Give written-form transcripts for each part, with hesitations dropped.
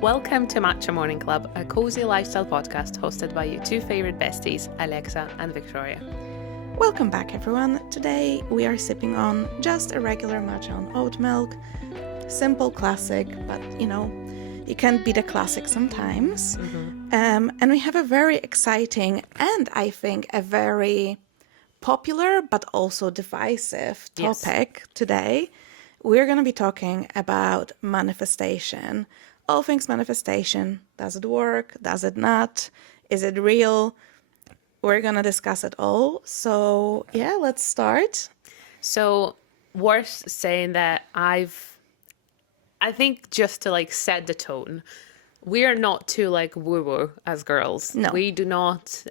Welcome to Matcha Morning Club, a cozy lifestyle podcast hosted by your two favorite besties, Alexa and Viktoriia. Welcome back, everyone. Today we are sipping on just a regular matcha on oat milk. Simple, classic, but you can't beat a classic sometimes. And we have a very exciting and I think a very popular but also divisive topic today. We're going to be talking about manifestation. All things manifestation. Does it work? Does it not? Is it real? We're going to discuss it all. So yeah, let's start. So worth saying that I think just to set the tone, we are not too woo-woo as girls. No. We do not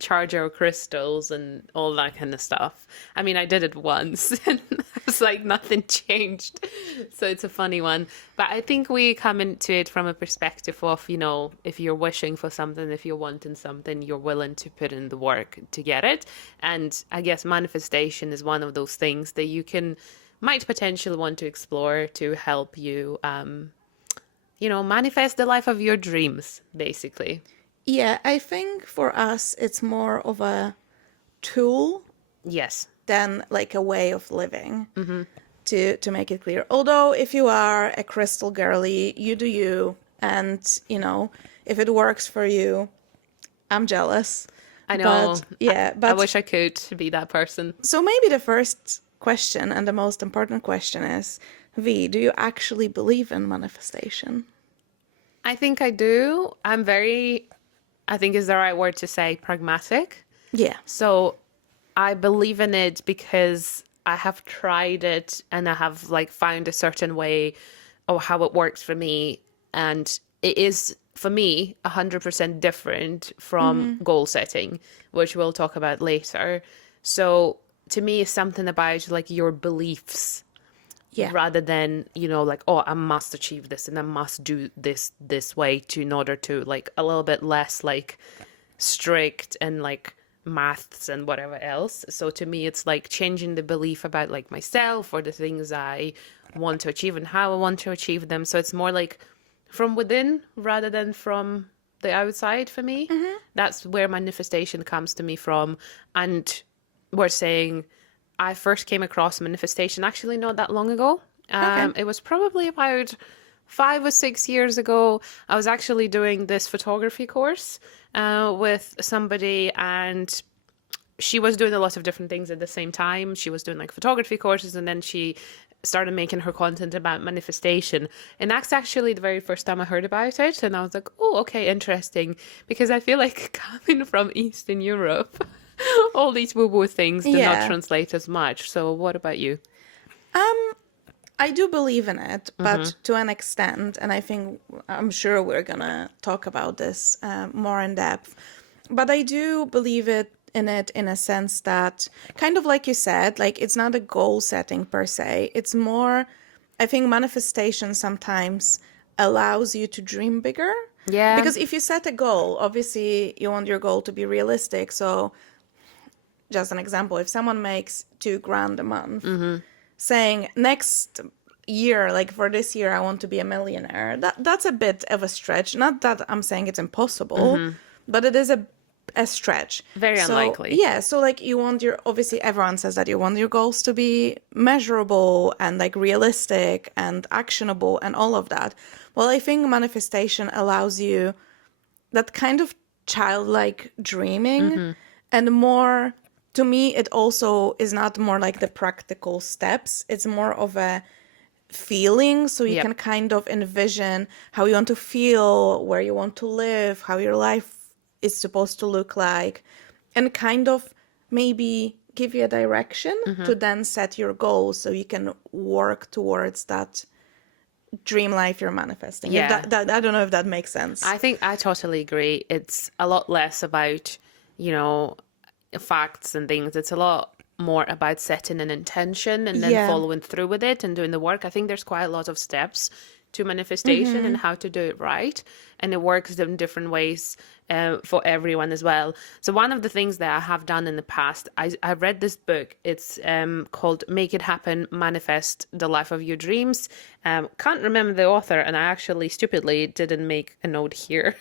charge our crystals and all that kind of stuff. I mean, I did it once and I was like, nothing changed. So it's a funny one. But I think we come into it from a perspective of, if you're wishing for something, if you're wanting something, you're willing to put in the work to get it. And I guess manifestation is one of those things that might potentially want to explore to help you, manifest the life of your dreams, basically. Yeah, I think for us, it's more of a tool. Yes. Than a way of living, to make it clear. Although if you are a crystal girly, you do you. And, if it works for you, I'm jealous. I know. But I wish I could be that person. So maybe the first question and the most important question is, V, do you actually believe in manifestation? I think I do. I think is the right word to say, pragmatic. Yeah. So I believe in it because I have tried it and I have found a certain way of how it works for me. And it is, for me, 100% different from goal setting, which we'll talk about later. So to me, it's something about your beliefs. Yeah. Rather than, I must achieve this and I must do this way in order to a little bit less strict and maths and whatever else. So to me, it's changing the belief about myself or the things I want to achieve and how I want to achieve them. So it's more from within rather than from the outside for me. That's where manifestation comes to me from. And we're saying I first came across manifestation actually not that long ago. It was probably about 5 or 6 years ago. I was actually doing this photography course with somebody, and she was doing a lot of different things at the same time. She was doing photography courses, and then she started making her content about manifestation. And that's actually the very first time I heard about it. And I was like, oh, okay, interesting. Because I feel coming from Eastern Europe, all these woo-woo things do not translate as much. So what about you? I do believe in it, but to an extent, and I'm sure we're gonna talk about this more in depth. But I do believe in it in a sense that, kind of like you said, it's not a goal setting per se. It's more, I think manifestation sometimes allows you to dream bigger. Yeah. Because if you set a goal, obviously you want your goal to be realistic. So just an example, if someone makes $2,000 a month, saying next year, for this year, I want to be a millionaire, that's a bit of a stretch. Not that I'm saying it's impossible, but it is a stretch. Very unlikely. Yeah, so you want obviously everyone says that you want your goals to be measurable and realistic and actionable and all of that. Well, I think manifestation allows you that kind of childlike dreaming and more. To me, it also is not more the practical steps. It's more of a feeling. So you can kind of envision how you want to feel, where you want to live, how your life is supposed to look like, and kind of maybe give you a direction to then set your goals so you can work towards that dream life you're manifesting. Yeah. I don't know if that makes sense. I think I totally agree. It's a lot less about, facts and things. It's a lot more about setting an intention and then following through with it and doing the work. I think there's quite a lot of steps to manifestation and how to do it right. and it works in different ways for everyone as well. So one of the things that I have done in the past, I read this book. It's called Make It Happen, Manifest the Life of Your Dreams. Can't remember the author, and I actually stupidly didn't make a note here.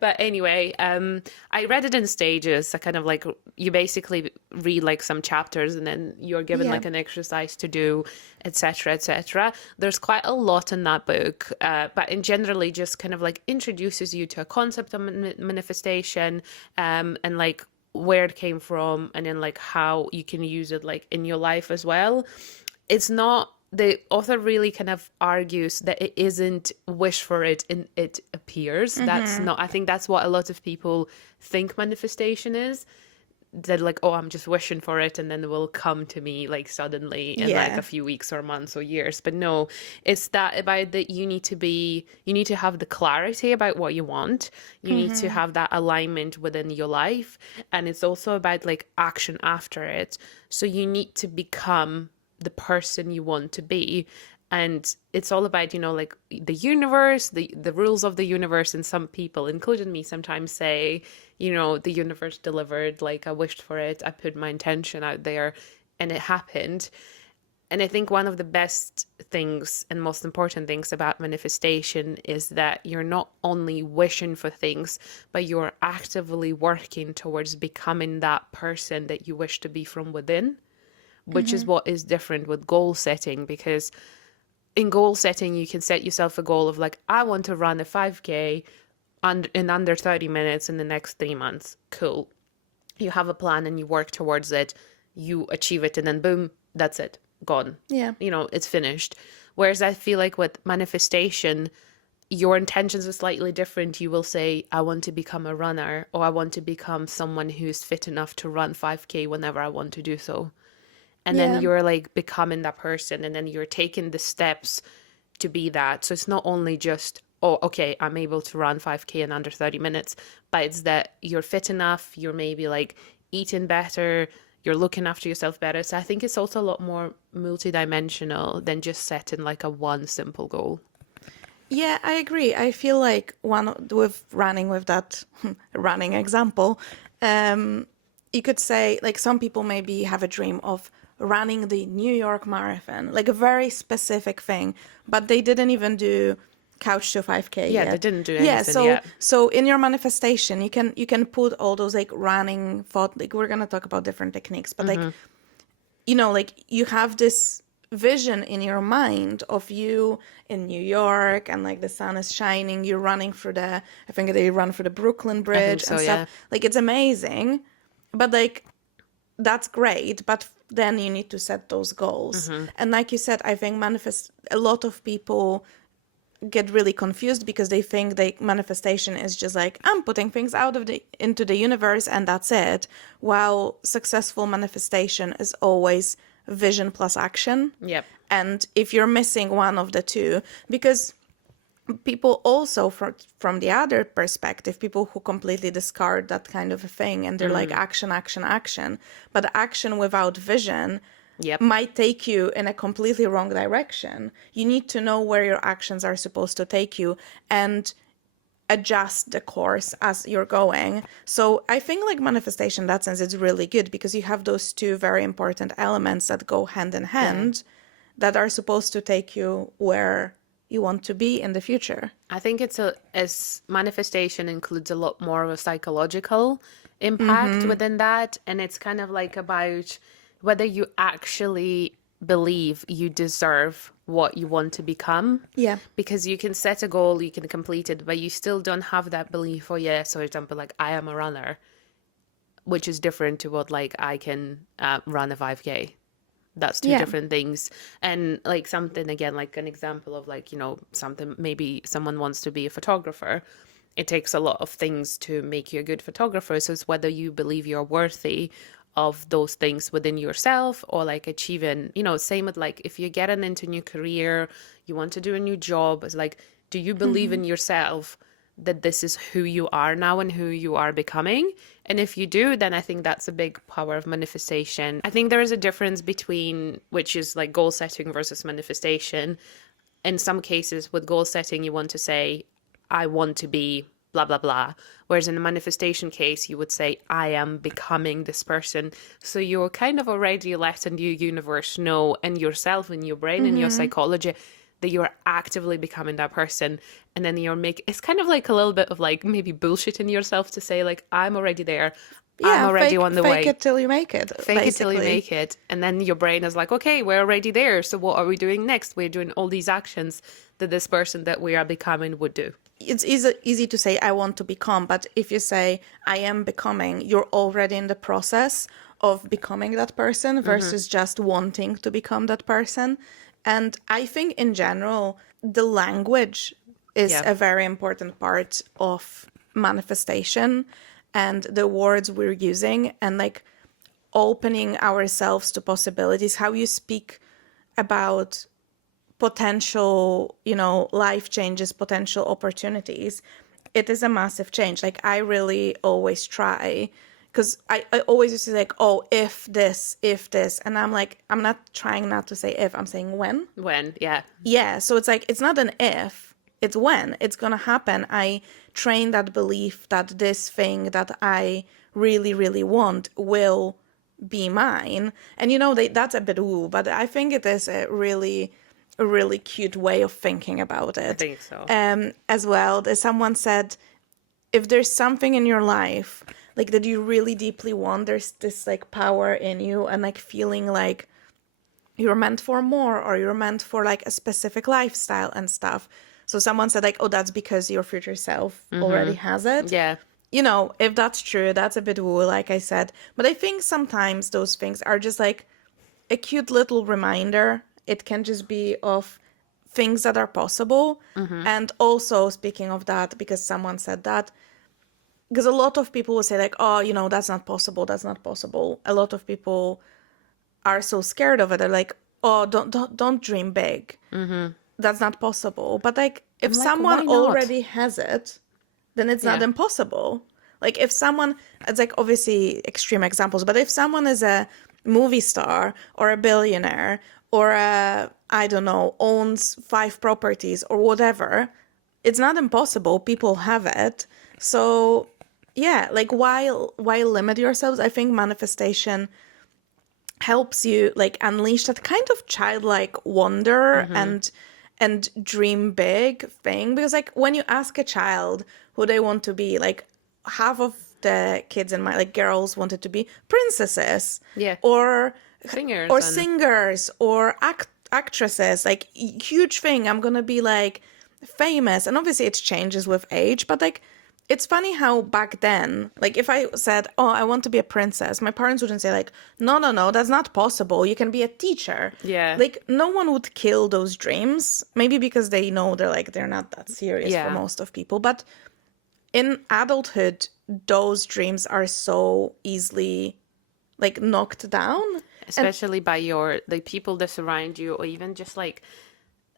But anyway, I read it in stages. I kind of like, you basically read like some chapters and then you're given Yeah. like an exercise to do, etc., etc. There's quite a lot in that book, but in generally just kind of like introduces you to a concept of manifestation, and like where it came from, and then like how you can use it like in your life as well. It's not, the author really kind of argues that it isn't wish for it and it appears. That's not, I think that's what a lot of people think manifestation is. They're like, oh, I'm just wishing for it and then it will come to me like suddenly in like Yeah. a few weeks or months or years. But no, it's that about that you need to have the clarity about what you want. You need to have that alignment within your life. And it's also about like action after it. So you need to become the person you want to be. And it's all about, like the universe, the rules of the universe. And some people, including me, sometimes say, the universe delivered, like I wished for it, I put my intention out there and it happened. And I think one of the best things and most important things about manifestation is that you're not only wishing for things, but you're actively working towards becoming that person that you wish to be from within, which is what is different with goal setting. Because in goal setting, you can set yourself a goal of like, I want to run a 5K in under 30 minutes in the next 3 months. Cool. You have a plan and you work towards it, you achieve it, and then boom, that's it. Gone. Yeah. It's finished. Whereas I feel like with manifestation, your intentions are slightly different. You will say, I want to become a runner, or I want to become someone who's fit enough to run 5K whenever I want to do so. And Yeah. then you're like becoming that person, and then you're taking the steps to be that. So it's not only just, oh, okay, I'm able to run 5K in under 30 minutes, but it's that you're fit enough, you're maybe like eating better, you're looking after yourself better. So I think it's also a lot more multidimensional than just setting like a one simple goal. Yeah, I agree. I feel like with running, with that running example, you could say like some people maybe have a dream of running the New York Marathon, like a very specific thing, but they didn't even do couch to 5K Yeah, yet. they didn't do anything Yeah, so yet. so in your manifestation, you can put all those like running thought, like we're gonna talk about different techniques, but like like you have this vision in your mind of you in New York and like the sun is shining, you're running through I think they run through the Brooklyn Bridge so, and stuff. yeah. Like it's amazing, but like that's great, but then you need to set those goals. And like you said, I think a lot of people get really confused because they think like manifestation is just like I'm putting things into the universe and that's it, while successful manifestation is always vision plus action. Yep. And if you're missing one of the two, because people also from the other perspective, people who completely discard that kind of a thing and they're like action, action, action, but action without vision Yep. might take you in a completely wrong direction. You need to know where your actions are supposed to take you and adjust the course as you're going. So I think like manifestation in that sense is really good because you have those two very important elements that go hand in hand that are supposed to take you where you want to be in the future. I think as manifestation includes a lot more of a psychological impact within that. And it's kind of like about whether you actually believe you deserve what you want to become. Yeah. Because you can set a goal, you can complete it, but you still don't have that belief. Oh yeah, so for example, like I am a runner, which is different to what like I can run a 5K. That's two different things. And like something, again, like an example of like, something, maybe someone wants to be a photographer. It takes a lot of things to make you a good photographer. So it's whether you believe you're worthy of those things within yourself or like achieving, same with like if you're getting into a new career, you want to do a new job. It's like, do you believe in yourself that this is who you are now and who you are becoming? And if you do, then I think that's a big power of manifestation. I think there is a difference between, which is like goal setting versus manifestation. In some cases with goal setting, you want to say, I want to be blah, blah, blah. Whereas in a manifestation case, you would say, I am becoming this person. So you're kind of already letting your universe know, and yourself and your brain and your psychology, that you're actively becoming that person. And then it's kind of like a little bit of like maybe bullshitting yourself to say like, I'm already there. I'm Yeah, already on the fake way. it till you make it, Fake it till you basically. make it. And then your brain is like, okay, we're already there. So what are we doing next? We're doing all these actions that this person that we are becoming would do. It's easy to say I want to become, but if you say I am becoming, you're already in the process of becoming that person versus just wanting to become that person. And I think in general, the language is Yeah. a very important part of manifestation, and the words we're using, and like opening ourselves to possibilities, how you speak about potential, life changes, potential opportunities. It is a massive change. Like, I really always try, because I always used to say, like, oh, if this, if this. And I'm like, I'm not trying not to say if, I'm saying when. When, yeah. Yeah. So it's like, it's not an if, it's when it's going to happen. I train that belief that this thing that I really, really want will be mine. And, that's a bit woo, but I think it is a really cute way of thinking about I it. think so. As well, as someone said, if there's something in your life like that you really deeply want, there's this like power in you, and like feeling like you're meant for more, or you're meant for like a specific lifestyle and stuff. So someone said like, oh, that's because your future self already has it. Yeah. If that's true, that's a bit woo, like I said. But I think sometimes those things are just like a cute little reminder. It can just be of things that are possible. And also, speaking of that, because someone said that, because a lot of people will say like, oh, that's not possible, that's not possible. A lot of people are so scared of it. They're like, oh, don't dream big. That's not possible. But like, if I'm like, someone why not? already has it, then it's not Yeah. impossible. Like, if someone, it's like obviously extreme examples, but if someone is a movie star or a billionaire or I don't know, owns 5 properties or whatever, it's not impossible. People have it. So yeah, like, why limit yourselves? I think manifestation helps you like unleash that kind of childlike wonder and dream big thing. Because like, when you ask a child who they want to be, like, half of the kids in my, like, girls wanted to be princesses, Yeah. or Singers or and singers, or actresses. Like, huge thing, I'm gonna be like famous. And obviously it changes with age, but like, it's funny how back then, like, if I said, oh, I want to be a princess, my parents wouldn't say like, no, no, no, that's not possible, you can be a teacher. yeah. Like, no one would kill those dreams, maybe because they know they're not that serious for Yeah. most of people. But in adulthood, those dreams are so easily like knocked down. And Especially by the people that surround you, or even just like,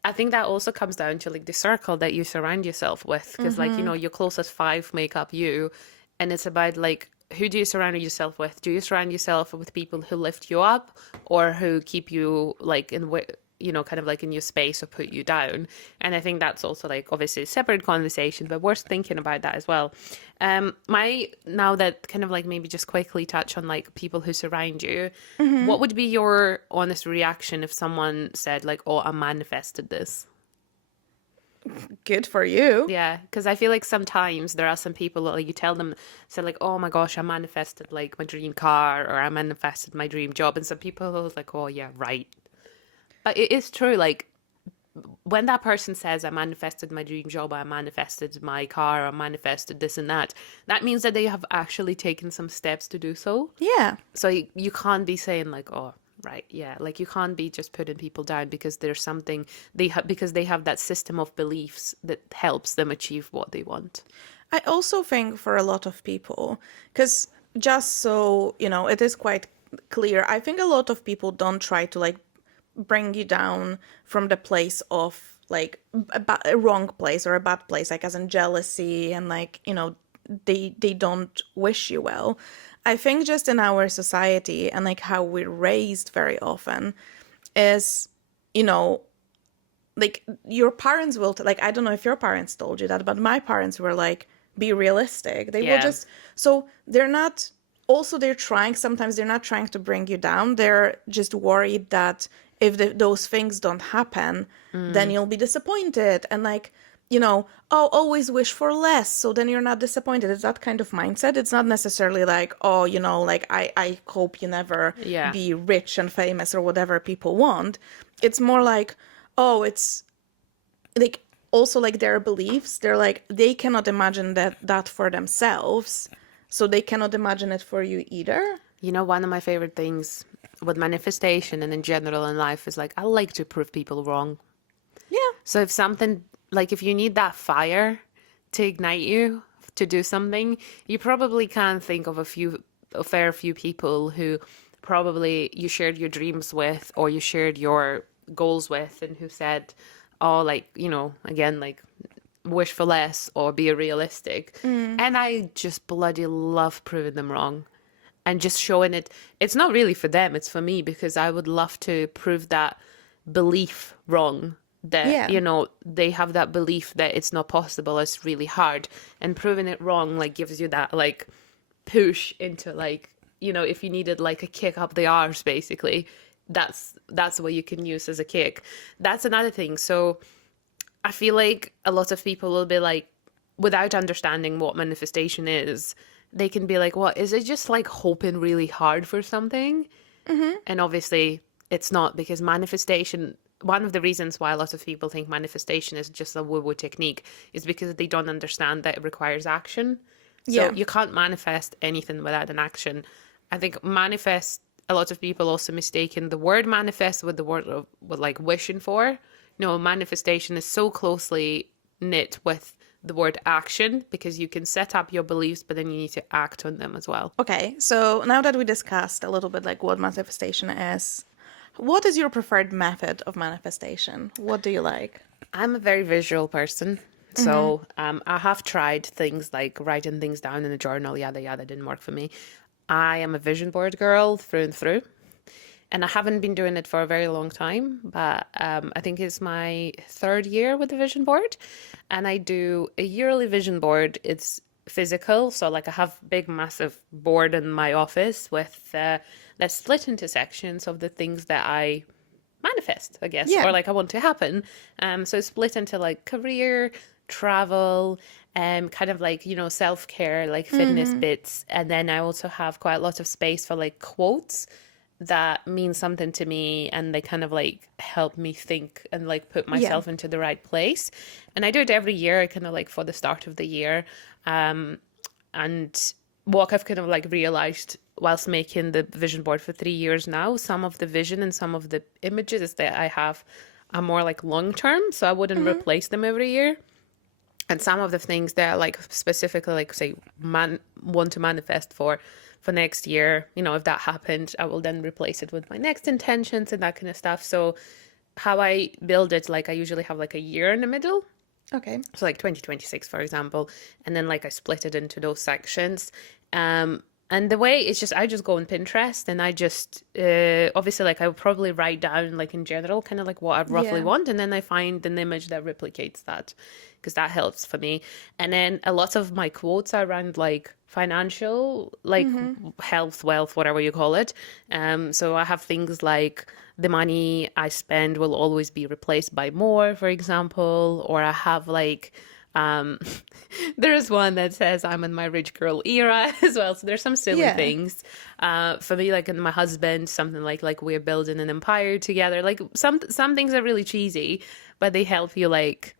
I think that also comes down to like the circle that you surround yourself with. Because like, your closest five make up you. And it's about like, who do you surround yourself with? Do you surround yourself with people who lift you up, or who keep you like kind of like in your space, or put you down? And I think that's also like obviously a separate conversation, but worth thinking about that as well. Now that kind of like maybe just quickly touch on like people who surround you, what would be your honest reaction if someone said like, oh, I manifested this? good for you. Yeah, because I feel like sometimes there are some people that like, you tell them, say like, oh my gosh, I manifested like my dream car, or I manifested my dream job, and some people are like, oh yeah, right. But it is true, like when that person says, I manifested my dream job, I manifested my car, I manifested this and that means that they have actually taken some steps to do so. Yeah. So you can't be saying like, oh, right, yeah, like you can't be just putting people down because there's something because they have that system of beliefs that helps them achieve what they want. I also think for a lot of people, because just so it is quite clear, I think a lot of people don't try to like bring you down from the place of like a wrong place or a bad place, like as in jealousy, and like they don't wish you well. I think just in our society and like how we're raised very often is, like your parents will like, I don't know if your parents told you that, but my parents were like, be realistic. They will Yeah. just, so they're not, also they're trying, sometimes they're not trying to bring you down. They're just worried that if those things don't happen, then you'll be disappointed. And like, you know, oh, always wish for less. So then you're not disappointed. It's that kind of mindset. It's not necessarily like, oh, you know, like I hope you never Yeah. be rich and famous or whatever people want. It's more like, oh, it's like also like their beliefs. They're like, they cannot imagine that for themselves. So they cannot imagine it for you either. You know, one of my favorite things with manifestation and in general in life is like, I like to prove people wrong. Yeah. So if something, like if you need that fire to ignite you to do something, you probably can think of a fair few people who probably you shared your dreams with or you shared your goals with and who said, oh, like, you know, again, like wish for less or be realistic. And I just bloody love proving them wrong and just showing it. It's not really for them, it's for me because I would love to prove that belief wrong. That, Yeah. you know, they have that belief that it's not possible, it's really hard. And proving it wrong, like, gives you that, like, push into, like, you know, if you needed, like, a kick up the arse, basically, that's what you can use as a kick. That's another thing. So I feel like a lot of people will be like, without understanding what manifestation is, they can be like, what, is it just like hoping really hard for something? And obviously it's not, because manifestation, one of the reasons why a lot of people think manifestation is just a woo-woo technique is because they don't understand that it requires action. So Yeah. you can't manifest anything without an action. I think manifest, a lot of people also mistaken the word manifest with the word of with like wishing for. No, manifestation is so closely knit with the word action because you can set up your beliefs, but then you need to act on them as well. Okay, so now that we discussed a little bit like what manifestation is, what is your preferred method of manifestation? What do you like? I'm a very visual person. So I have tried things like writing things down in a journal, yada, yada, didn't work for me. I am a vision board girl through and through. And I haven't been doing it for a very long time, but I think it's my third year with the vision board. And I do a yearly vision board. It's physical. So like I have big, massive board in my office with that's split into sections of the things that I manifest, I guess, Yeah. or like I want to happen. So it's split into like career, travel, kind of like, you know, self-care, like fitness bits. And then I also have quite a lot of space for like quotes that mean something to me and they kind of like help me think and like put myself into the right place. And I do it every year, kind of like for the start of the year. And what I've kind of like realized whilst making the vision board for 3 years now, some of the vision and some of the images that I have are more like long term, so I wouldn't replace them every year. And some of the things that I like specifically like say want to manifest for next year, you know, if that happened, I will then replace it with my next intentions and that kind of stuff. So how I build it, like I usually have like a year in the middle. Okay. So like 2026, for example, and then like I split it into those sections. And the way it's just, I just go on Pinterest and I just, obviously like I would probably write down like in general, kind of like what I roughly Yeah. want. And then I find an image that replicates that because that helps for me. And then a lot of my quotes are around like financial, like health, wealth, whatever you call it. So I have things like the money I spend will always be replaced by more, for example, or I have like, there's one that says I'm in my rich girl era as well. So there's some silly Yeah. things. For me, like and my husband, something like we're building an empire together. Like some things are really cheesy, but they help you like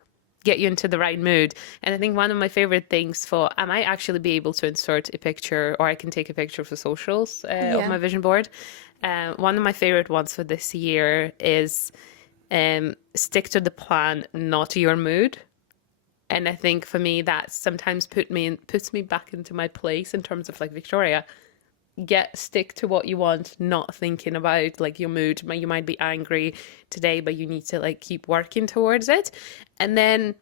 get you into the right mood. And I think one of my favorite things for I might actually be able to insert a picture or I can take a picture for socials of my vision board. One of my favorite ones for this year is stick to the plan, not your mood. And I think for me, that sometimes puts me back into my place in terms of like Viktoriia. Stick to what you want, not thinking about like your mood. You might be angry today, but you need to like keep working towards it. And then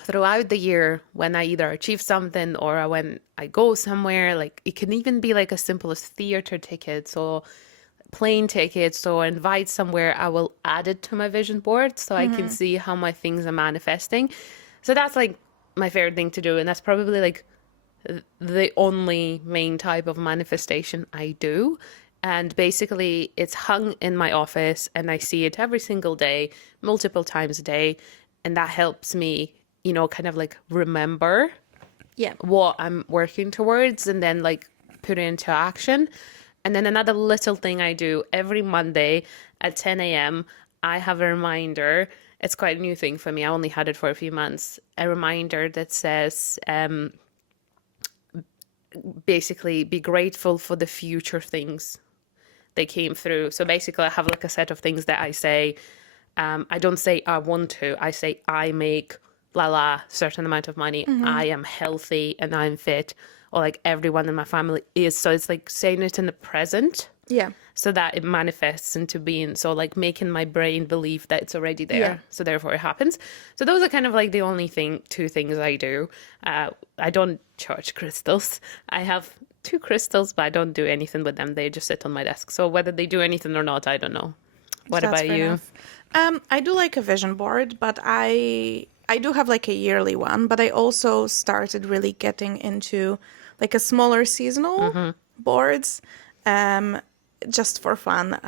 throughout the year, when I either achieve something or when I go somewhere, like it can even be like as simple as theater tickets or plane tickets or invite somewhere, I will add it to my vision board so I can Mm-hmm. see how my things are manifesting. So that's like my favorite thing to do. And that's probably like the only main type of manifestation I do. And basically, it's hung in my office and I see it every single day, multiple times a day. And that helps me, kind of like remember Yeah. what I'm working towards and then like put it into action. And then another little thing I do every Monday at 10 a.m., I have a reminder. It's quite a new thing for me. I only had it for a few months. A reminder that says, basically, be grateful for the future things that came through. So basically, I have like a set of things that I say. I don't say I want to. I say I make certain amount of money. Mm-hmm. I am healthy and I'm fit, or like everyone in my family is. So it's like saying it in the present, Yeah. so that it manifests into being. So like making my brain believe that it's already there. Yeah. So therefore it happens. So those are kind of like the only two things I do. I don't charge crystals. I have two crystals, but I don't do anything with them. They just sit on my desk. So whether they do anything or not, I don't know. What That's about fair you? enough. I do like a vision board, but I do have like a yearly one, but I also started really getting into like a smaller seasonal boards, um, just for fun.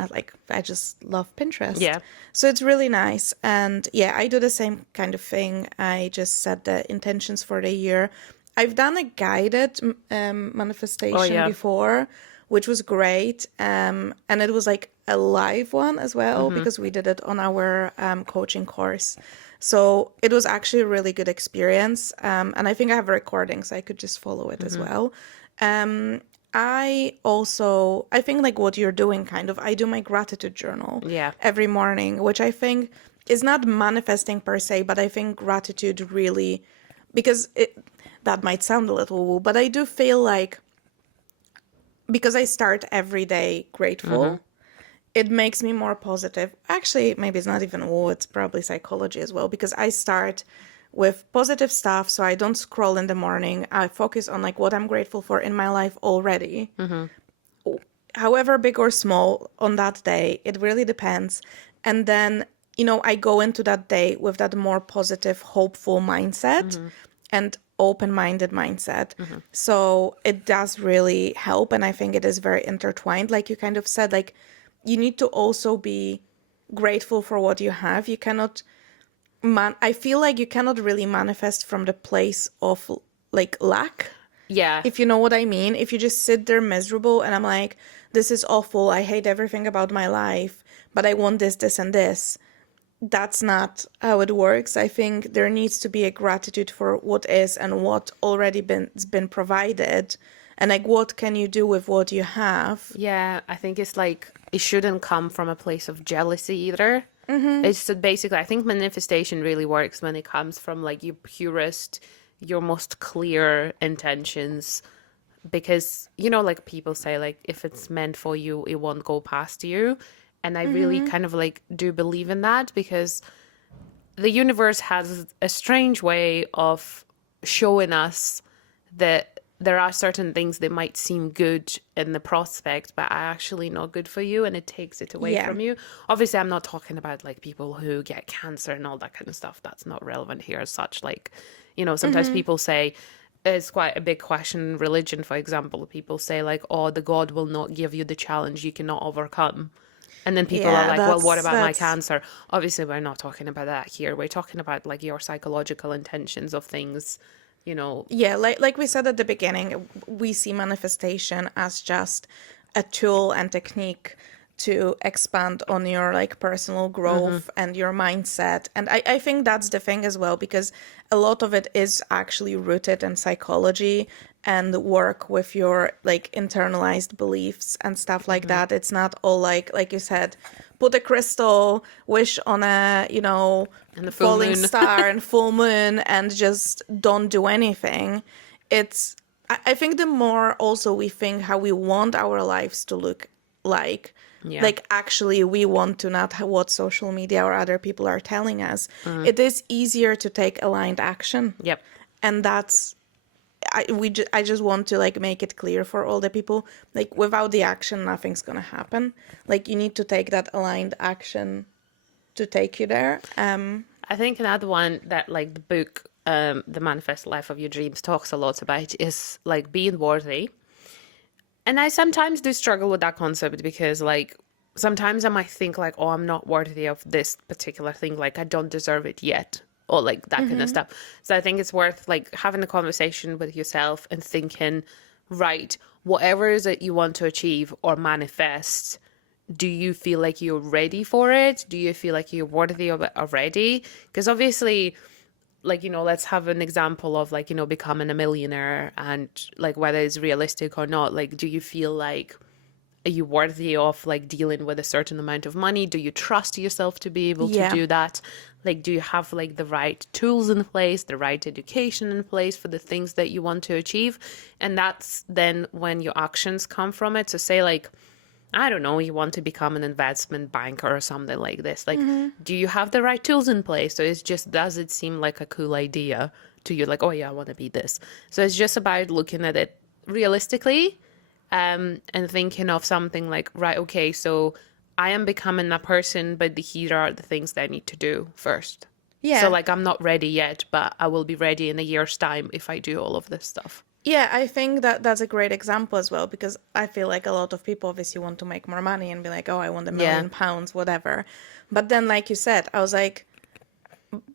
I just love Pinterest. Yeah. So it's really nice. And yeah, I do the same kind of thing. I just set the intentions for the year. I've done a guided Oh manifestation yeah. before, which was great. And it was like a live one as well because we did it on our coaching course. So it was actually a really good experience. And I think I have a recording, so I could just follow it as well. I think like what you're doing kind of, I do my gratitude journal Yeah. every morning, which I think is not manifesting per se, but I think gratitude really, because that might sound a little woo, but I do feel like because I start every day grateful, it makes me more positive. Actually, maybe it's not even woo, it's probably psychology as well, because I start with positive stuff, so I don't scroll in the morning. I focus on like what I'm grateful for in my life already. However big or small on that day, it really depends. And then, I go into that day with that more positive, hopeful mindset and open-minded mindset. So it does really help. And I think it is very intertwined. Like you kind of said, like you need to also be grateful for what you have. You cannot I feel like you cannot really manifest from the place of like lack, Yeah. if you know what I mean. If you just sit there miserable and I'm like, this is awful, I hate everything about my life, but I want this, this, and this. That's not how it works. I think there needs to be a gratitude for what is and what already been provided, and like what can you do with what you have. Yeah, I think it's like it shouldn't come from a place of jealousy either. It's that basically, I think manifestation really works when it comes from like your purest, your most clear intentions. Because, like people say, like, if it's meant for you, it won't go past you. And I really kind of like do believe in that because the universe has a strange way of showing us that there are certain things that might seem good in the prospect, but are actually not good for you, and it takes it away Yeah. from you. Obviously, I'm not talking about like people who get cancer and all that kind of stuff. That's not relevant here as such. Like, sometimes people say, it's quite a big question in religion, for example. People say like, oh, the God will not give you the challenge you cannot overcome. And then people are Yeah, like, well, what about my that's cancer? Obviously, we're not talking about that here. We're talking about like your psychological intentions of things, yeah, like we said at the beginning, we see manifestation as just a tool and technique to expand on your like personal growth and your mindset. And I think that's the thing as well, because a lot of it is actually rooted in psychology and work with your like internalized beliefs and stuff like that. It's not all like you said, put a crystal, wish on a, and the full falling moon. star and full moon and just don't do anything. I think the more also we think how we want our lives to look like, Yeah. like actually we want to, not what social media or other people are telling us, it is easier to take aligned action. Yep. And that's, I just want to like make it clear for all the people, like without the action, nothing's gonna happen. Like you need to take that aligned action to take you there. I think another one that like the book, The Manifest Life of Your Dreams talks a lot about is like being worthy. And I sometimes do struggle with that concept because like sometimes I might think like, oh, I'm not worthy of this particular thing. Like I don't deserve it yet, or like that kind of stuff. So I think it's worth like having a conversation with yourself and thinking, right, whatever is it you want to achieve or manifest, do you feel like you're ready for it? Do you feel like you're worthy of it already? Because obviously, like, you know, let's have an example of like, you know, becoming a millionaire and like whether it's realistic or not. Like, do you feel like, are you worthy of like dealing with a certain amount of money? Do you trust yourself to be able to Yeah. do that? Like, do you have like the right tools in place, the right education in place for the things that you want to achieve? And that's then when your actions come from it. So say like, I don't know, you want to become an investment banker or something like this. Like, do you have the right tools in place? So it's just, does it seem like a cool idea to you? Like, oh yeah, I want to be this. So it's just about looking at it realistically, and thinking of something like, right, okay, so I am becoming a person, but here are the things that I need to do first. Yeah. So like, I'm not ready yet, but I will be ready in a year's time if I do all of this stuff. Yeah, I think that that's a great example as well, because I feel like a lot of people obviously want to make more money and be like, oh, I want £1 million, whatever. But then, like you said, I was like,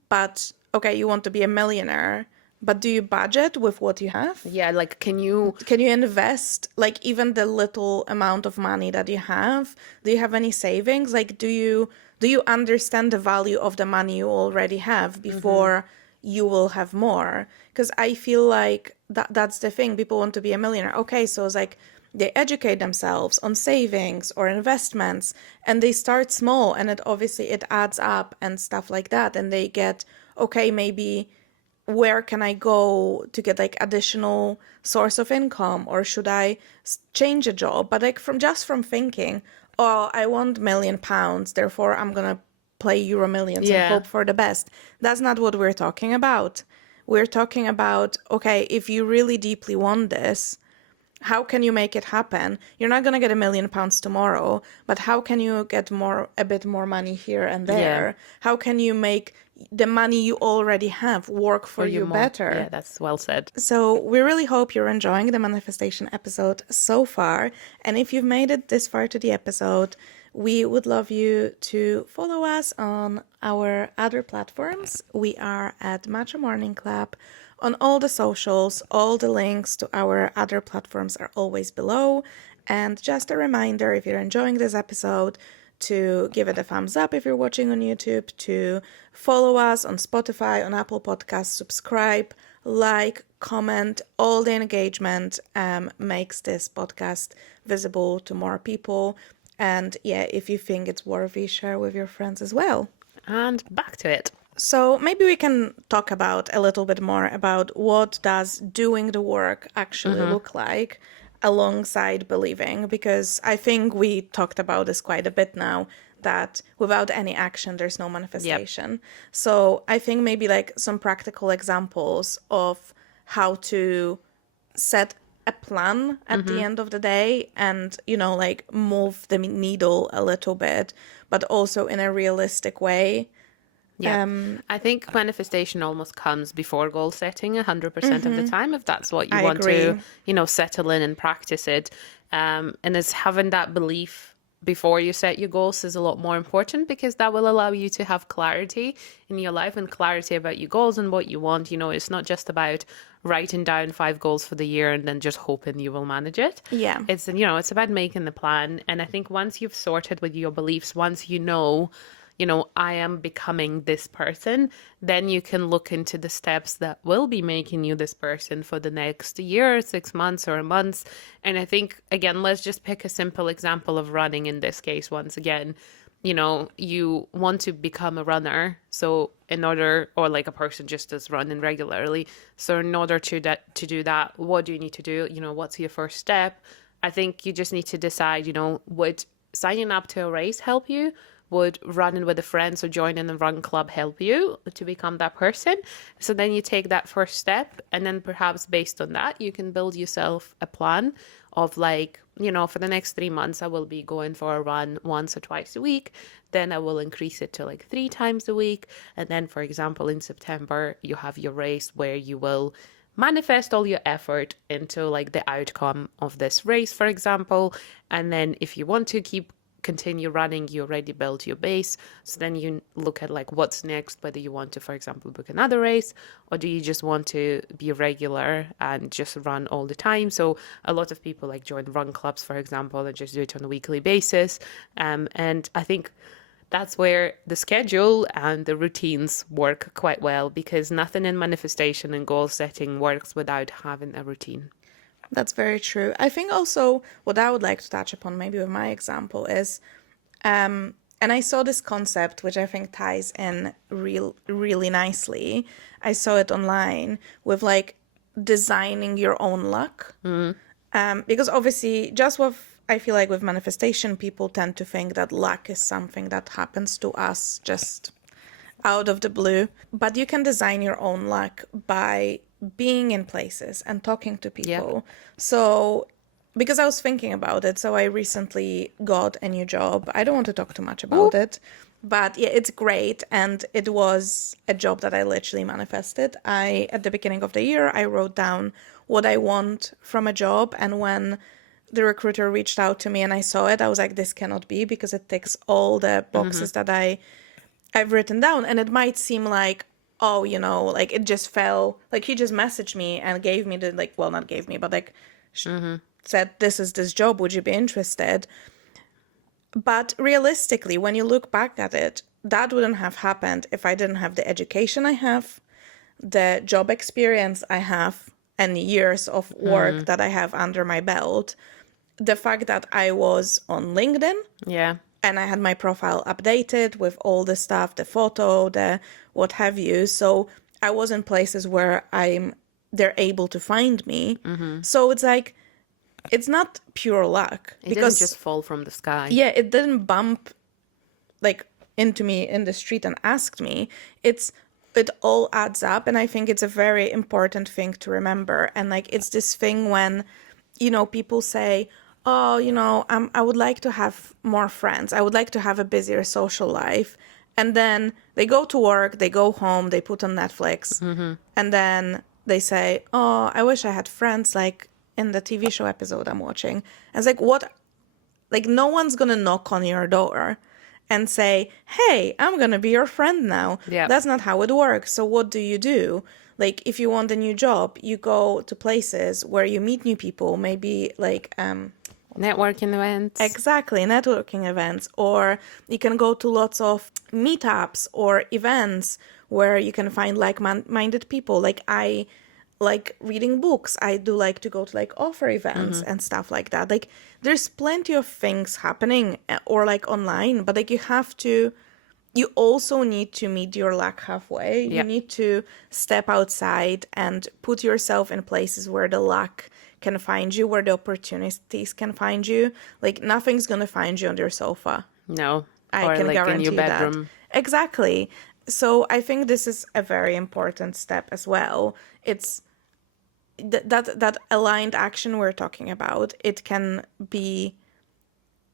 but okay, you want to be a millionaire, but do you budget with what you have? Yeah, like, can you Invest like even the little amount of money that you have? Do you have any savings? Like, do you understand the value of the money you already have before you will have more? Because I feel like that's the thing. People want to be a millionaire. Okay, so it's like they educate themselves on savings or investments, and they start small, and it adds up and stuff like that, and they get, okay, maybe where can I go to get like additional source of income, or should I change a job? But like from thinking, oh, I want £1 million, therefore I'm gonna play Euro Millions and hope for the best. That's not what we're talking about. We're talking about, okay, if you really deeply want this, how can you make it happen? You're not going to get £1 million tomorrow, but how can you get a bit more money here and there? Yeah. How can you make the money you already have work for you better? Yeah, that's well said. So we really hope you're enjoying the manifestation episode so far. And if you've made it this far to the episode, we would love you to follow us on our other platforms. We are at Matcha Morning Club on all the socials. All the links to our other platforms are always below. And just a reminder, if you're enjoying this episode, to give it a thumbs up if you're watching on YouTube, to follow us on Spotify, on Apple Podcasts, subscribe, like, comment. All the engagement makes this podcast visible to more people. And yeah, if you think it's worthy, share with your friends as well. And back to it. So maybe we can talk about a little bit more about what does doing the work actually look like alongside believing, because I think we talked about this quite a bit now, that without any action, there's no manifestation. Yep. So I think maybe like some practical examples of how to set a plan at the end of the day and, you know, like move the needle a little bit, but also in a realistic way. Yeah, I think manifestation almost comes before goal setting 100% of the time, if that's what you want to, you know, settle in and practice it. And it's having that belief before you set your goals is a lot more important, because that will allow you to have clarity in your life and clarity about your goals and what you want. You know, it's not just about writing down 5 goals for the year and then just hoping you will manage it. Yeah. It's, you know, it's about making the plan. And I think once you've sorted with your beliefs, once you know, I am becoming this person, then you can look into the steps that will be making you this person for the next year, 6 months or a month. And I think, again, let's just pick a simple example of running in this case. Once again, you know, you want to become a runner. So in order, or like a person just does running regularly. So in order to do that, what do you need to do? You know, what's your first step? I think you just need to decide, you know, would signing up to a race help you? would running with a friend or joining a run club help you to become that person? So then you take that first step, and then perhaps based on that, you can build yourself a plan of like, for the next 3 months, I will be going for a run once or twice a week. Then I will increase it to like 3 times a week. And then, for example, in September, you have your race where you will manifest all your effort into like the outcome of this race, for example. And then if you want to continue running, you already built your base. So then you look at like what's next, whether you want to, for example, book another race, or do you just want to be regular and just run all the time? So a lot of people like join run clubs, for example, and just do it on a weekly basis. And I think that's where the schedule and the routines work quite well, because nothing in manifestation and goal setting works without having a routine. That's very true. I think also what I would like to touch upon, maybe with my example, is, and I saw this concept, which I think ties in really nicely. I saw it online with like designing your own luck. Because obviously, I feel like with manifestation, people tend to think that luck is something that happens to us just out of the blue. But you can design your own luck by being in places and talking to people. So, because I was thinking about it, so I recently got a new job. I don't want to talk too much about it, but yeah, it's great. And it was a job that I literally manifested. At the beginning of the year, I wrote down what I want from a job. And when the recruiter reached out to me and I saw it, I was like, this cannot be, because it ticks all the boxes that I've written down. And it might seem like, oh, like it just fell, like he just messaged me and gave me the, like, well, not gave me, but like said, this is this job, would you be interested? But realistically, when you look back at it, that wouldn't have happened if I didn't have the education I have, the job experience I have, and years of work that I have under my belt. The fact that I was on LinkedIn. Yeah. And I had my profile updated with all the stuff, the photo, the what have you. So I was in places where they're able to find me. So it's like, it's not pure luck. It didn't just fall from the sky. Yeah, it didn't bump like into me in the street and asked me. It all adds up. And I think it's a very important thing to remember. And like, it's this thing when, people say, oh, I would like to have more friends. I would like to have a busier social life. And then they go to work, they go home, they put on Netflix. And then they say, oh, I wish I had friends like in the TV show episode I'm watching. And it's like, what? Like, no one's going to knock on your door and say, hey, I'm going to be your friend now. Yeah. That's not how it works. So what do? Like, if you want a new job, you go to places where you meet new people, maybe like networking events. Exactly, networking events. Or you can go to lots of meetups or events where you can find like-minded people. Like, I like reading books. I do like to go to like author events and stuff like that. Like, there's plenty of things happening or like online, but like you also need to meet your luck halfway. You need to step outside and put yourself in places where the luck can find you, where the opportunities can find you. Like, nothing's gonna find you on your sofa. No. I can like guarantee in your bedroom. that. Exactly. So I think this is a very important step as well. It's that aligned action we're talking about. It can be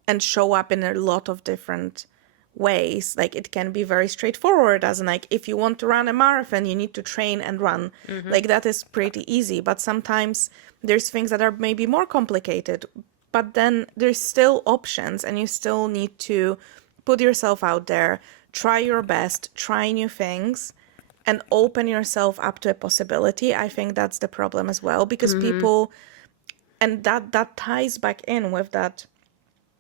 and show up in a lot of different ways. Like, it can be very straightforward, as in like, if you want to run a marathon, you need to train and run. Like, that is pretty easy. But sometimes there's things that are maybe more complicated, but then there's still options, and you still need to put yourself out there, try your best, try new things, and open yourself up to a possibility. I think that's the problem as well, because people, and that ties back in with that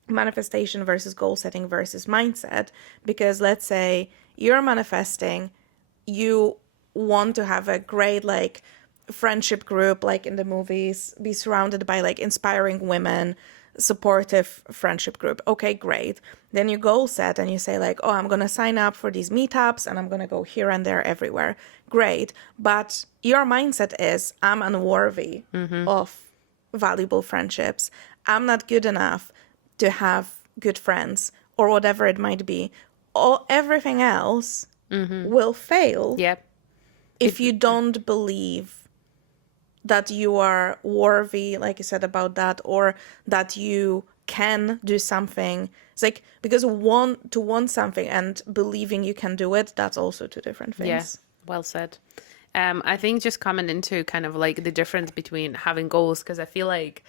manifestation versus goal setting versus mindset. Because let's say you're manifesting, you want to have a great like friendship group, like in the movies, be surrounded by like inspiring women, supportive friendship group. Okay, great. Then you goal set and you say like, oh, I'm going to sign up for these meetups and I'm going to go here and there everywhere. Great. But your mindset is, I'm unworthy of valuable friendships. I'm not good enough to have good friends, or whatever it might be, everything else will fail Yeah. if you don't believe that you are worthy, like you said about that, or that you can do something. It's like, because to want something and believing you can do it, that's also two different Yeah, things. well said. I think just coming into kind of like the difference between having goals, because I feel like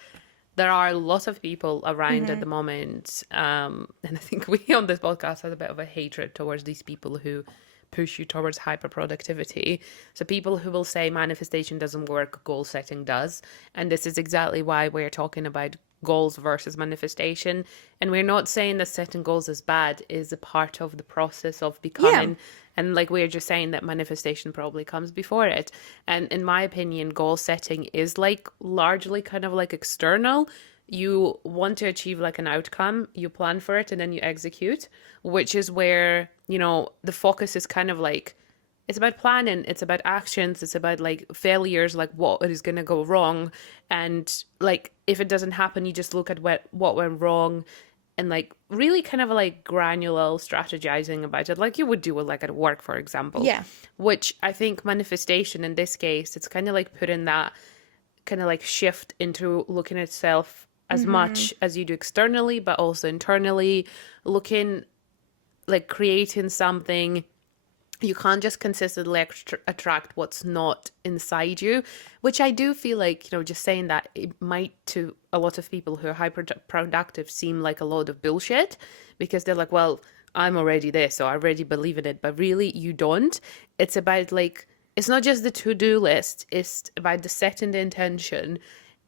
there are a lot of people around at the moment, and I think we on this podcast have a bit of a hatred towards these people who push you towards hyper productivity. So people who will say manifestation doesn't work, goal setting does, and this is exactly why we're talking about goals versus manifestation. And we're not saying that setting goals is bad, is a part of the process of Yeah. becoming. And like we're just saying that manifestation probably comes before it. And in my opinion, goal setting is like largely kind of like external. You want to achieve like an outcome, you plan for it, and then you execute, which is where, you know, the focus is kind of like, it's about planning, it's about actions, it's about like failures, like what is going to go wrong. And like if it doesn't happen, you just look at what went wrong, and like really kind of like granular strategizing about it, like you would do it like at work, for example. Yeah. Which I think manifestation in this case, it's kind of like putting that kind of like shift into looking at self as much as you do externally, but also internally, looking like creating something. You can't just consistently attract what's not inside you, which I do feel like, you know, just saying that, it might to a lot of people who are hyper productive seem like a load of bullshit, because they're like, well, I'm already this, so I already believe in it. But really, you don't. It's about like, it's not just the to-do list, it's about the setting the intention.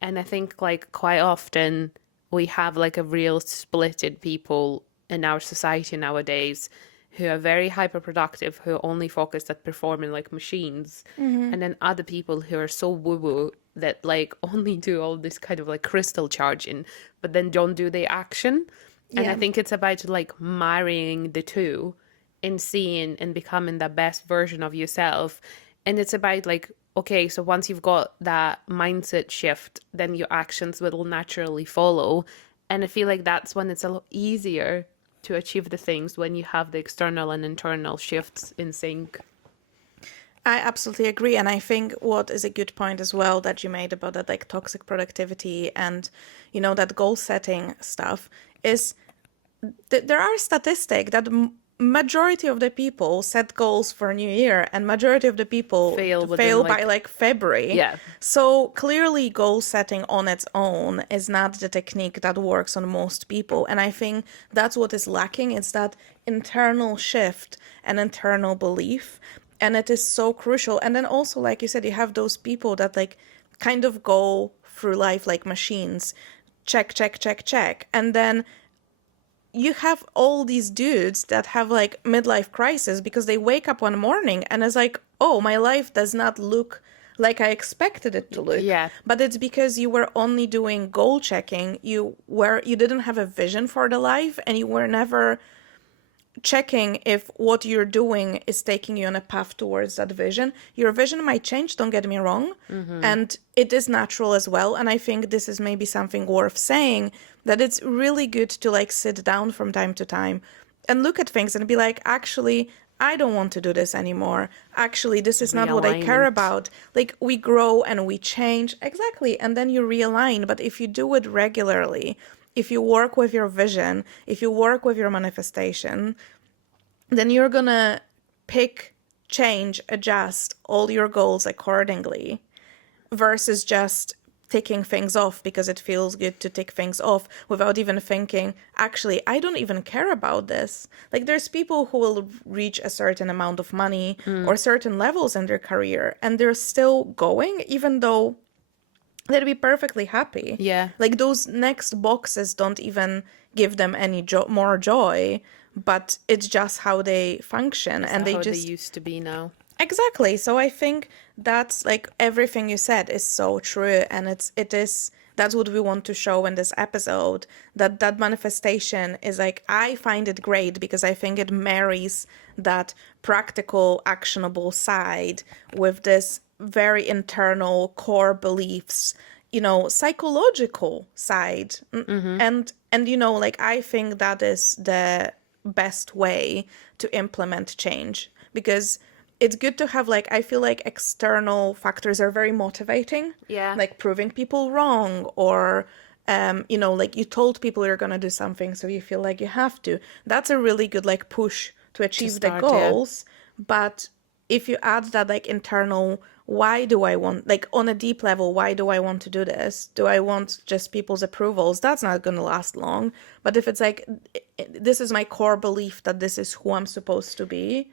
And I think like quite often we have like a real split in people in our society nowadays who are very hyper productive, who are only focused at performing like machines. And then other people who are so woo woo that like only do all this kind of like crystal charging, but then don't do the action. And I Yeah. think it's about like marrying the two and seeing and becoming the best version of yourself. And it's about like, okay, so once you've got that mindset shift, then your actions will naturally follow. And I feel like that's when it's a lot easier to achieve the things, when you have the external and internal shifts in sync. I absolutely agree. And I think what is a good point as well that you made about that, like toxic productivity and, you know, that goal setting stuff is there are statistics that majority of the people set goals for New Year and majority of the people Fail within, fail by like- like February. Yeah. So clearly goal setting on its own is not the technique that works on most people. And I think that's what is lacking, is that internal shift and internal belief. And it is so crucial. And then also, like you said, you have those people that like kind of go through life like machines. Check, check, check, check. And then you have all these dudes that have like midlife crisis because they wake up one morning and it's like, oh, my life does not look like I expected it to look. Yeah. But it's because you were only doing goal checking. You didn't have a vision for the life, and you were never checking if what you're doing is taking you on a path towards that vision. Your vision might change, don't get me wrong, and it is natural as well. And I think this is maybe something worth saying, that it's really good to like sit down from time to time and look at things and be like, actually, I don't want to do this anymore. Actually, this is not what I care Realignment. about. Like, we grow and we change. Exactly. And then you realign. But if you do it regularly, if you work with your vision, if you work with your manifestation, then you're gonna pick, change, adjust all your goals accordingly versus just ticking things off because it feels good to tick things off without even thinking, actually, I don't even care about this. Like, there's people who will reach a certain amount of money or certain levels in their career and they're still going, even though they'd be perfectly happy. Yeah. Like, those next boxes don't even give them any more joy, but it's just how they function. And they How just they used to be now. Exactly. So I think that's like everything you said is so true, and that's what we want to show in this episode, that manifestation is like, I find it great because I think it marries that practical, actionable side with this very internal core beliefs psychological side. And like, I think that is the best way to implement change, because it's good to have, like, I feel like external factors are very motivating. Yeah. Like proving people wrong, or like you told people you're going to do something, so you feel like you have to. That's a really good, like, push to achieve the start, yeah. goals. But if you add that, like, internal, why do I want, like, on a deep level, why do I want to do this? Do I want just people's approvals? That's not going to last long. But if it's like, this is my core belief that this is who I'm supposed to be,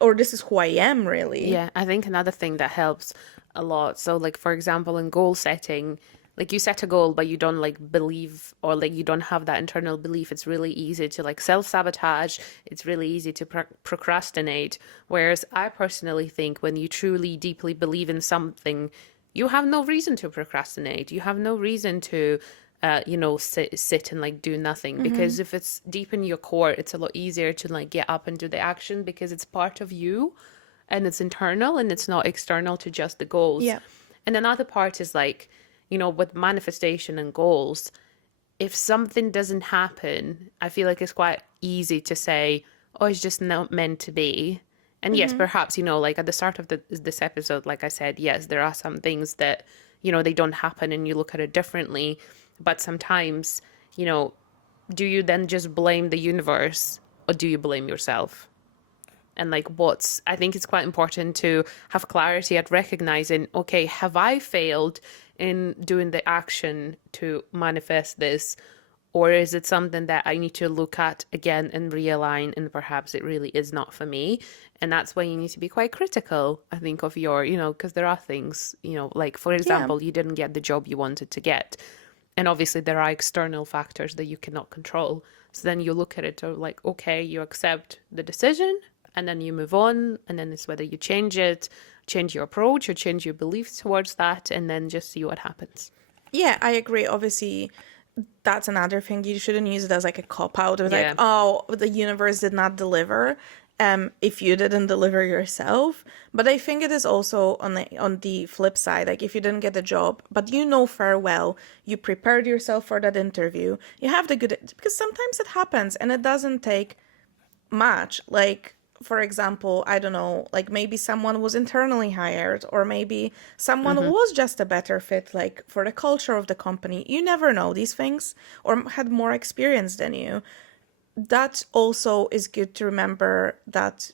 or this is who I am, really. Yeah, I think another thing that helps a lot. So, like, for example, in goal setting, like, you set a goal, but you don't, like, believe, or, like, you don't have that internal belief. It's really easy to, like, self-sabotage. It's really easy to procrastinate. Whereas I personally think when you truly deeply believe in something, you have no reason to procrastinate. You have no reason to sit and, like, do nothing, because if it's deep in your core, it's a lot easier to, like, get up and do the action, because it's part of you and it's internal and it's not external to just the goals. Yeah. And another part is, like, with manifestation and goals, if something doesn't happen, I feel like it's quite easy to say, oh, it's just not meant to be. And yes, perhaps, like at the start of this episode, like I said, yes, there are some things that, they don't happen and you look at it differently. But sometimes, do you then just blame the universe, or do you blame yourself? And, like, I think it's quite important to have clarity at recognizing, okay, have I failed in doing the action to manifest this? Or is it something that I need to look at again and realign, and perhaps it really is not for me? And that's why you need to be quite critical, I think, of your, because there are things, like, for example, you didn't get the job you wanted to get. And obviously there are external factors that you cannot control. So then you look at it like, okay, you accept the decision, and then you move on. And then it's whether you change your approach, or change your beliefs towards that, and then just see what happens. Yeah, I agree. Obviously, that's another thing. You shouldn't use it as, like, a cop-out. It was like, oh, the universe did not deliver. If you didn't deliver yourself. But I think it is also on the flip side, like, if you didn't get the job, but fair well, you prepared yourself for that interview, you have because sometimes it happens and it doesn't take much. Like, for example, I don't know, like, maybe someone was internally hired, or maybe someone was just a better fit, like, for the culture of the company. You never know these things, or had more experience than you. That also is good to remember, that,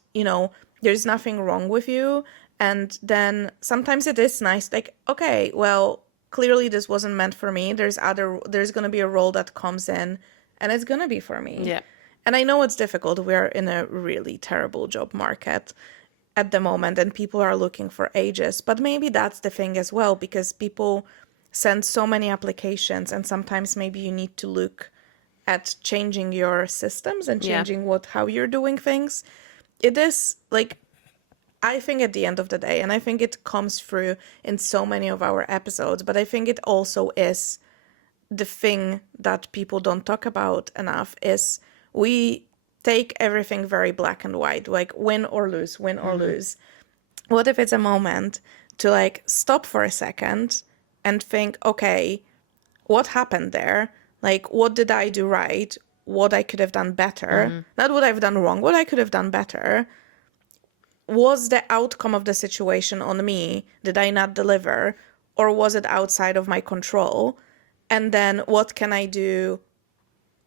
there's nothing wrong with you. And then sometimes it is nice, like, okay, well, clearly this wasn't meant for me. There's going to be a role that comes in, and it's going to be for me. Yeah. And I know it's difficult. We're in a really terrible job market at the moment, and people are looking for ages. But maybe that's the thing as well, because people send so many applications, and sometimes maybe you need to look at changing your systems and changing how you're doing things. It is, like, I think at the end of the day, and I think it comes through in so many of our episodes, but I think it also is the thing that people don't talk about enough, is we take everything very black and white, like win or lose, win or lose. What if it's a moment to, like, stop for a second and think, okay, what happened there? Like, what did I do right? What I could have done better? Not what I've done wrong, what I could have done better. Was the outcome of the situation on me? Did I not deliver? Or was it outside of my control? And then what can I do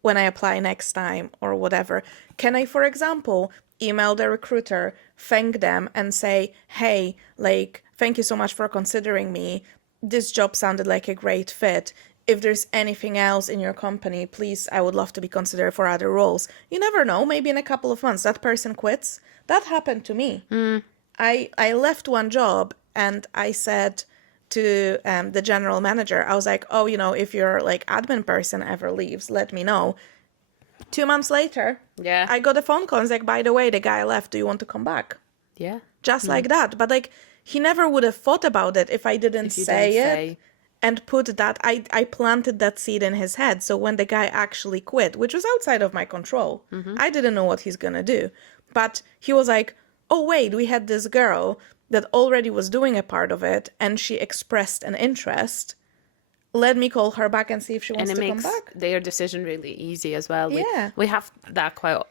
when I apply next time, or whatever? Can I, for example, email the recruiter, thank them, and say, hey, like, thank you so much for considering me. This job sounded like a great fit. If there's anything else in your company, please, I would love to be considered for other roles. You never know, maybe in a couple of months that person quits. That happened to me. I left one job, and I said to the general manager, I was like, oh, if your, like, admin person ever leaves, let me know. 2 months later, I got a phone call. I was like, by the way, the guy left. Do you want to come back? Yeah. Just like that. But, like, he never would have thought about it if I didn't say it. And put that, I planted that seed in his head. So when the guy actually quit, which was outside of my control, I didn't know what he's going to do. But he was like, oh, wait, we had this girl that already was doing a part of it, and she expressed an interest. let me call her back and see if she And wants it to come makes back. their decision really easy as well. Yeah. We have that quite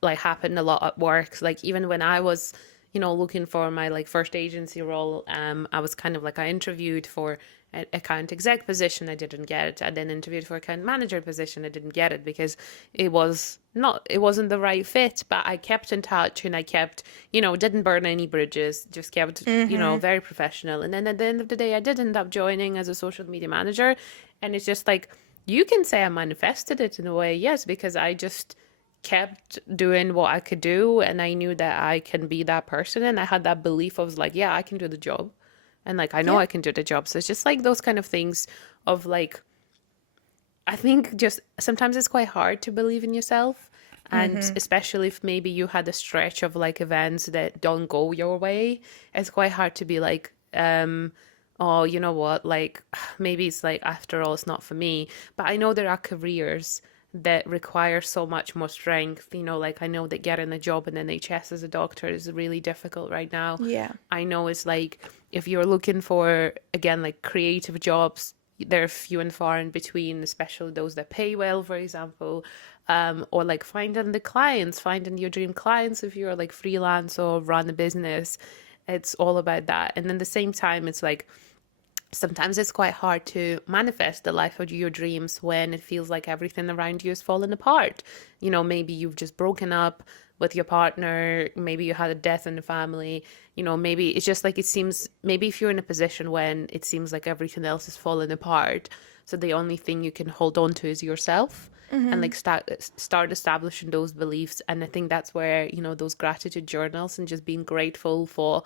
like happen a lot at work. Like even when I was, looking for my like first agency role, I was kind of like I interviewed for an account exec position, I didn't get it. I then interviewed for account manager position, I didn't get it because it wasn't the right fit. But I kept in touch and I kept, didn't burn any bridges, just kept, very professional. And then at the end of the day, I did end up joining as a social media manager. And it's just like, you can say I manifested it in a way, yes, because I just kept doing what I could do and I knew that I can be that person and I had that belief of like, yeah, I can do the job. And like I know Yeah. I can do the job. So it's just like those kind of things of like I think just sometimes it's quite hard to believe in yourself. And especially if maybe you had a stretch of like events that don't go your way, it's quite hard to be like, oh, you know what, like maybe it's like after all, it's not for me. But I know there are careers that require so much more strength. Like I know that getting a job in NHS as a doctor is really difficult right now. Yeah. I know it's like if you're looking for, again, like creative jobs, they're few and far in between, especially those that pay well, for example. Or like finding your dream clients if you're like freelance or run a business. It's all about that. And at the same time, it's like sometimes it's quite hard to manifest the life of your dreams when it feels like everything around you is falling apart. Maybe you've just broken up with your partner, maybe you had a death in the family, maybe it's just like it seems, maybe if you're in a position when it seems like everything else is falling apart, so the only thing you can hold on to is yourself. And like start establishing those beliefs. And I think that's where those gratitude journals and just being grateful for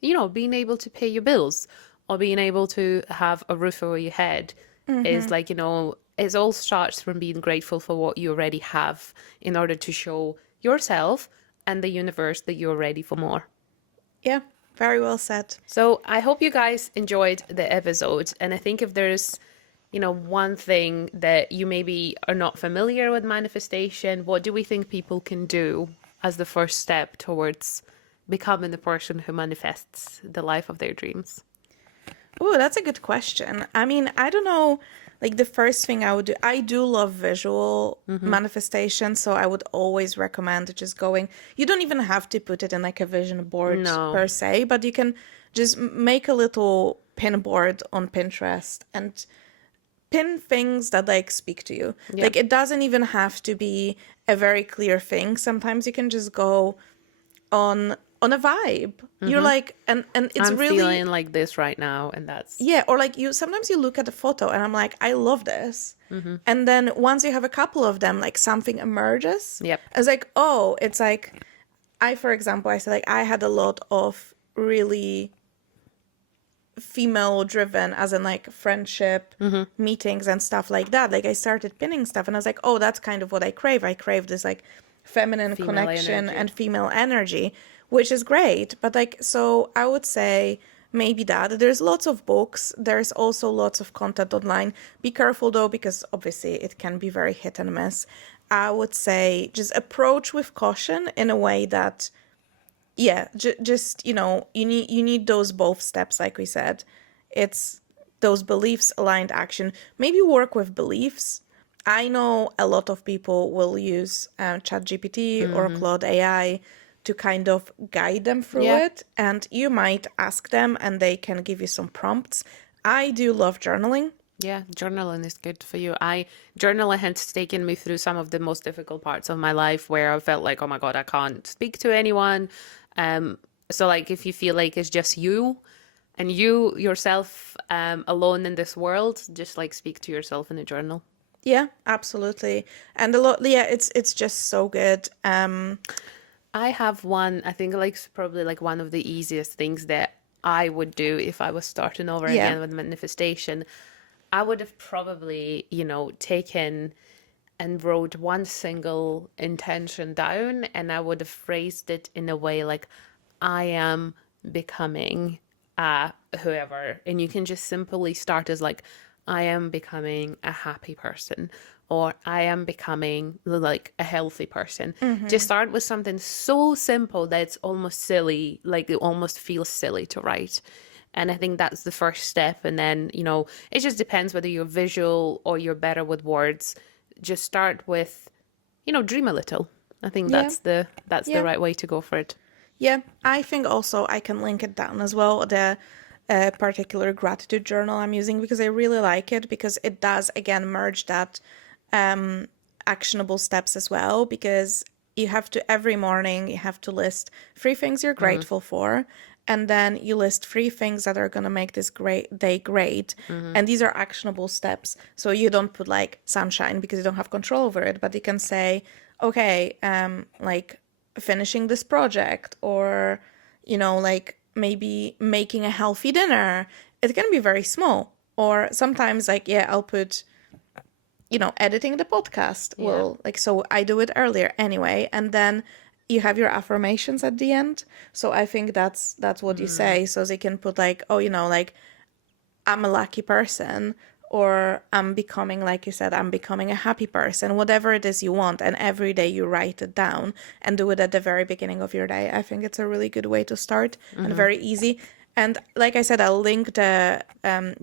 being able to pay your bills or being able to have a roof over your head is like, it all starts from being grateful for what you already have in order to show yourself and the universe that you're ready for more. Yeah. Very well said. So I hope you guys enjoyed the episode. And I think if there's, one thing that you maybe are not familiar with manifestation, what do we think people can do as the first step towards becoming the person who manifests the life of their dreams? Oh, that's a good question. I mean, I don't know. Like the first thing I would do, I do love visual manifestation, so I would always recommend just going. You don't even have to put it in like a vision board No. per se, but you can just make a little pin board on Pinterest and pin things that like speak to you. Yeah. Like it doesn't even have to be a very clear thing. Sometimes you can just go on a vibe. You're like, and it's I'm really feeling like this right now, and that's yeah, or like sometimes you look at a photo and I'm like, I love this. And then once you have a couple of them, like something emerges. Yep. It's like, oh, it's like, for example, I said like I had a lot of really female driven, as in like friendship meetings and stuff like that. Like I started pinning stuff and I was like, oh, that's kind of what I crave. I crave this like feminine Female connection energy. and female energy, which is great. But like, so I would say maybe that there's lots of books. There's also lots of content online. Be careful though, because obviously it can be very hit and miss. I would say just approach with caution in a way that, yeah, just, you need those both steps, like we said. It's those beliefs aligned action. Maybe work with beliefs. I know a lot of people will use ChatGPT or Claude AI to kind of guide them through it. And you might ask them and they can give you some prompts. I do love journaling. Yeah, journaling is good for you. Journaling has taken me through some of the most difficult parts of my life where I felt like, oh my God, I can't speak to anyone. So like if you feel like it's just you and you yourself alone in this world, just like speak to yourself in a journal. Yeah, absolutely. And it's just so good. I have one, I think like probably like one of the easiest things that I would do if I was starting over again with manifestation. I would have probably, taken and wrote one single intention down and I would have phrased it in a way like, I am becoming whoever. And you can just simply start as like, I am becoming a happy person or I am becoming like a healthy person. Just start with something so simple that it's almost silly, like it almost feels silly to write. And I think that's the first step. And then, it just depends whether you're visual or you're better with words. Just start with, dream a little. I think Yeah. that's the Yeah. right way to go for it. Yeah, I think also I can link it down as well, the particular gratitude journal I'm using, because I really like it, because it does, again, merge that actionable steps as well, because you have to, every morning, you have to list 3 things you're grateful for, and then you list 3 things that are going to make this great day great. And these are actionable steps. So you don't put like sunshine because you don't have control over it, but you can say, okay, like finishing this project, or like maybe making a healthy dinner. It can be very small, or sometimes like, yeah, I'll put editing the podcast. Yeah. Well, like, so I do it earlier anyway, and then you have your affirmations at the end. So I think that's what you say, so they can put like, oh, like, I'm a lucky person, or I'm becoming, like you said, I'm becoming a happy person, whatever it is you want. And every day you write it down and do it at the very beginning of your day. I think it's a really good way to start, and very easy. And like I said, I'll link the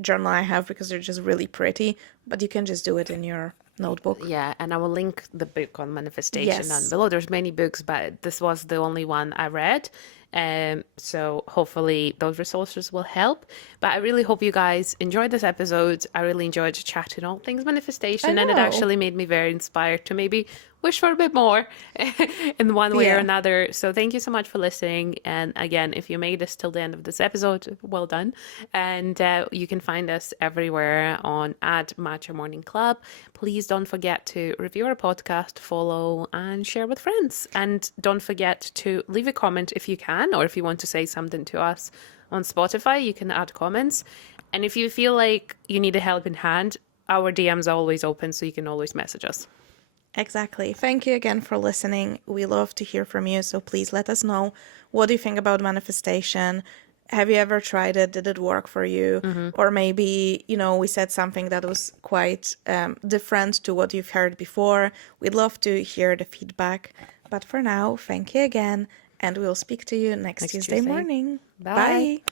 journal I have, because they're just really pretty, but you can just do it in your notebook. Yeah, and I will link the book on manifestation down Yes. below. There's many books, but this was the only one I read. So hopefully those resources will help. But I really hope you guys enjoyed this episode. I really enjoyed chatting all things manifestation, I and it know. actually made me very inspired to maybe wish for a bit more in one way or Yeah. another. So thank you so much for listening. And again, if you made this till the end of this episode, well done. And you can find us everywhere on @MatchYourMorningClub. Please don't forget to review our podcast, follow, and share with friends. And don't forget to leave a comment if you can, or if you want to say something to us on Spotify, you can add comments. And if you feel like you need a helping hand, our DMs are always open, so you can always message us. Exactly. Thank you again for listening. We love to hear from you, so please let us know. What do you think about manifestation? Have you ever tried it? Did it work for you? Or maybe, we said something that was quite different to what you've heard before. We'd love to hear the feedback. But for now, thank you again, and we'll speak to you next Tuesday Tuesday. morning. Bye. Bye.